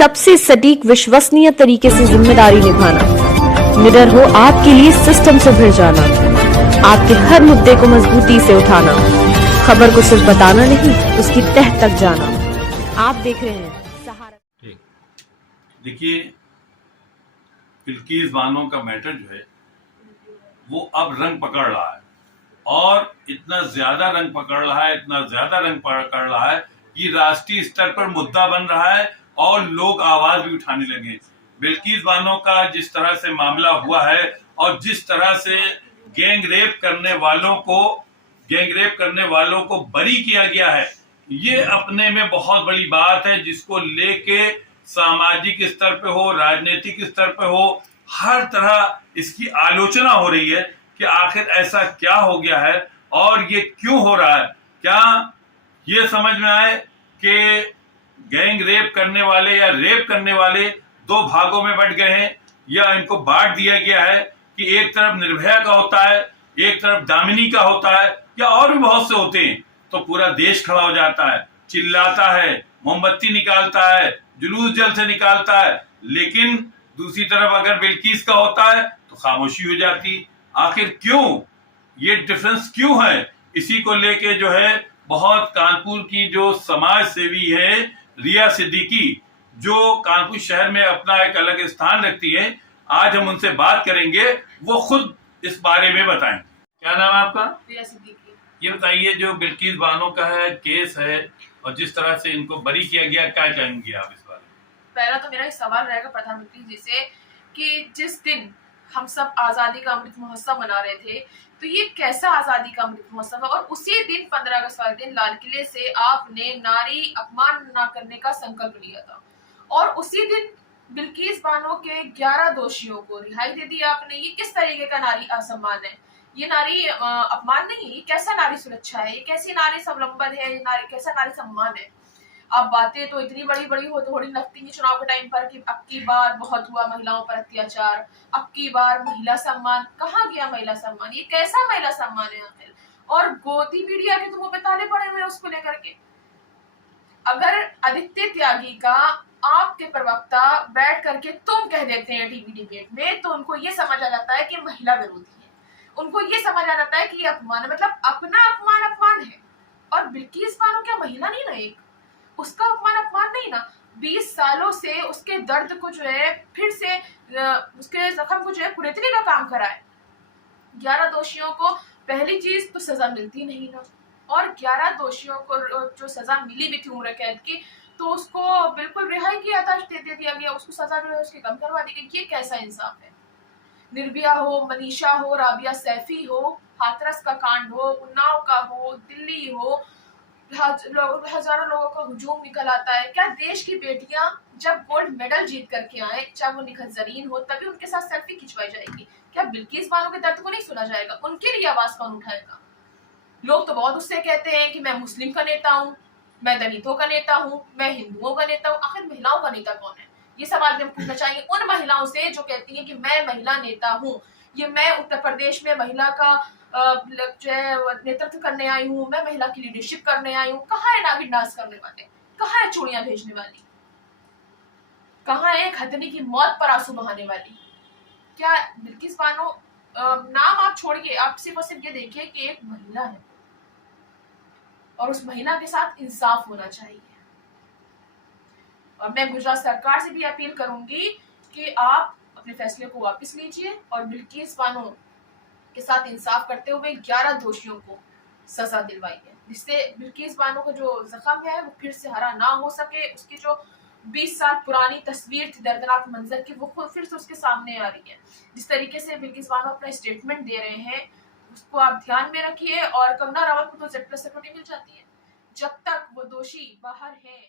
सबसे सटीक विश्वसनीय तरीके से जिम्मेदारी निभाना, निडर हो आपके लिए सिस्टम से भिड़ जाना, आपके हर मुद्दे को मजबूती से उठाना, खबर को सिर्फ बताना नहीं, उसकी तह तक जाना। आप देख रहे हैं सहारा। देखिए, बिल्किस बानो का मैटर जो है वो अब रंग पकड़ रहा है और इतना ज्यादा रंग पकड़ रहा है, इतना ज्यादा रंग पकड़ रहा है कि राष्ट्रीय स्तर पर मुद्दा बन रहा है और लोग आवाज भी उठाने लगे। बिल्किस बानो का जिस तरह से मामला हुआ है और जिस तरह से गैंग रेप करने वालों को बरी किया गया है, ये अपने में बहुत बड़ी बात है, जिसको लेके सामाजिक स्तर पे हो, राजनीतिक स्तर पे हो, हर तरह इसकी आलोचना हो रही है कि आखिर ऐसा क्या हो गया है और ये क्यों हो रहा है। क्या ये समझ में आए कि गैंग रेप करने वाले या रेप करने वाले दो भागों में बंट गए हैं, या इनको बांट दिया गया है कि एक तरफ निर्भया का होता है, एक तरफ दामिनी का होता है, या और भी बहुत से होते हैं, तो पूरा देश खड़ा हो जाता है, चिल्लाता है, मोमबत्ती निकालता है, जुलूस जल से निकालता है। लेकिन दूसरी तरफ अगर बिल्किस का होता है तो खामोशी हो जाती। आखिर क्यों, ये डिफरेंस क्यों है? इसी को लेके जो है बहुत कानपुर की जो समाज सेवी है रिया सिद्दीकी, जो कानपुर शहर में अपना एक अलग स्थान रखती है, आज हम उनसे बात करेंगे, वो खुद इस बारे में बताएं। क्या नाम है आपका? रिया सिद्दीकी। ये बताइए, जो बिल्किस बानो का है केस है और जिस तरह से इनको बरी किया गया, क्या कहेंगे आप इस बारे में? पहला तो मेरा एक सवाल रहेगा प्रधानमंत्री जी से कि जिस दिन हम सब आजादी का अमृत महोत्सव मना रहे थे, तो ये कैसा आजादी का अमृत महोत्सव है? और उसी दिन 15 अगस्त वाले दिन लाल किले से आपने नारी अपमान न करने का संकल्प लिया था, और उसी दिन बिल्किस बानो के 11 दोषियों को रिहाई दे दी आपने। ये किस तरीके का नारी असम्मान है? ये नारी अपमान नहीं, ये कैसा नारी सुरक्षा है? ये कैसी नारी स्वावलंबन है? ये नारी कैसा नारी सम्मान है? अब बातें तो इतनी बड़ी बड़ी हो थोड़ी लगती है चुनाव के टाइम पर कि अब की बार बहुत हुआ महिलाओं पर अत्याचार, अब की बार महिला सम्मान। कहाँ गया महिला सम्मान? ये कैसा महिला सम्मान है आखिर? और गोदी मीडिया के तो मुंह पे ताले पड़े हुए उसको लेकर के। अगर आदित्य त्यागी का आपके प्रवक्ता बैठ करके तुम कह देते हैं टीवी डिबेट में, तो उनको ये समझ आ जाता है कि महिला विरोधी है, उनको ये समझ आ जाता है कि ये अपमान है, मतलब अपना अपमान अपमान है। और बिल्किस बानो क्या महिला नहीं ना? एक उसका अपमान नहीं ना? 20 सालों से उसके दर्द को जो है फिर से उसके जख्म को जो है कुरेदने का काम करा है। 11 दोषियों को पहली चीज तो सजा मिलती नहीं ना, और 11 दोषियों को जो सजा मिली भी थी उम्र कैद की, तो उसको बिल्कुल रिहाई की आदेश दे दिया गया, उसको सजा जो है उसकी कम करवा दी गई। ये कैसा इंसाफ है? निर्भया हो, मनीषा हो, राबिया सैफी हो, हाथरस का कांड हो, उन्नाव का हो, दिल्ली हो, हजारों लोगों का हुजूम निकल आता है। क्या देश की बेटियां जब गोल्ड मेडल जीत करके आए, चाहे वो निखत जरीन हो, तभी उनके साथ सेल्फी खिंचवाई जाएगी? क्या बिल्किस बानो के दर्द को नहीं सुना जाएगा? उनके लिए आवाज कौन उठाएगा? लोग तो बहुत उससे कहते हैं कि मैं मुस्लिम का नेता हूँ, मैं दलितों का नेता हूँ, मैं हिंदुओं का नेता हूँ। आखिर महिलाओं का नेता कौन है? ये सवाल भी हम पूछना चाहिए उन महिलाओं से जो कहती हैं कि मैं महिला नेता हूँ, ये मैं उत्तर प्रदेश में महिला का जो है नेतृत्व करने आई हूँ, मैं महिला की लीडरशिप करने आई हूँ। कहाँ है नागिन डांस करने वाले? कहाँ है चूड़ियां भेजने वाली? कहाँ है खतनी की मौत पर आंसू बहाने वाली? क्या बिल्किस बानो नाम आप छोड़िए, आप सिर्फ और सिर्फ ये देखिए कि एक महिला है और उस महिला के साथ इंसाफ होना चाहिए। और मैं गुजरात सरकार से भी अपील करूंगी कि आप अपने फैसले को वापस लीजिए और बिल्किस बानो के साथ इंसाफ करते हुए 11 दोषियों को सजा दिलवाइए, जिससे बिल्किस बानो का जो जख्म है वो फिर से हरा ना हो सके। उसकी जो 20 साल पुरानी तस्वीर थी दर्दनाक मंजर की, वो खुद फिर से उसके सामने आ रही है। जिस तरीके से बिल्किस बानो अपना स्टेटमेंट दे रहे हैं, उसको आप ध्यान में रखिए। और कंगना रावत को तो Z+ सिक्योरिटी मिल जाती है, जब तक वो दोषी बाहर है।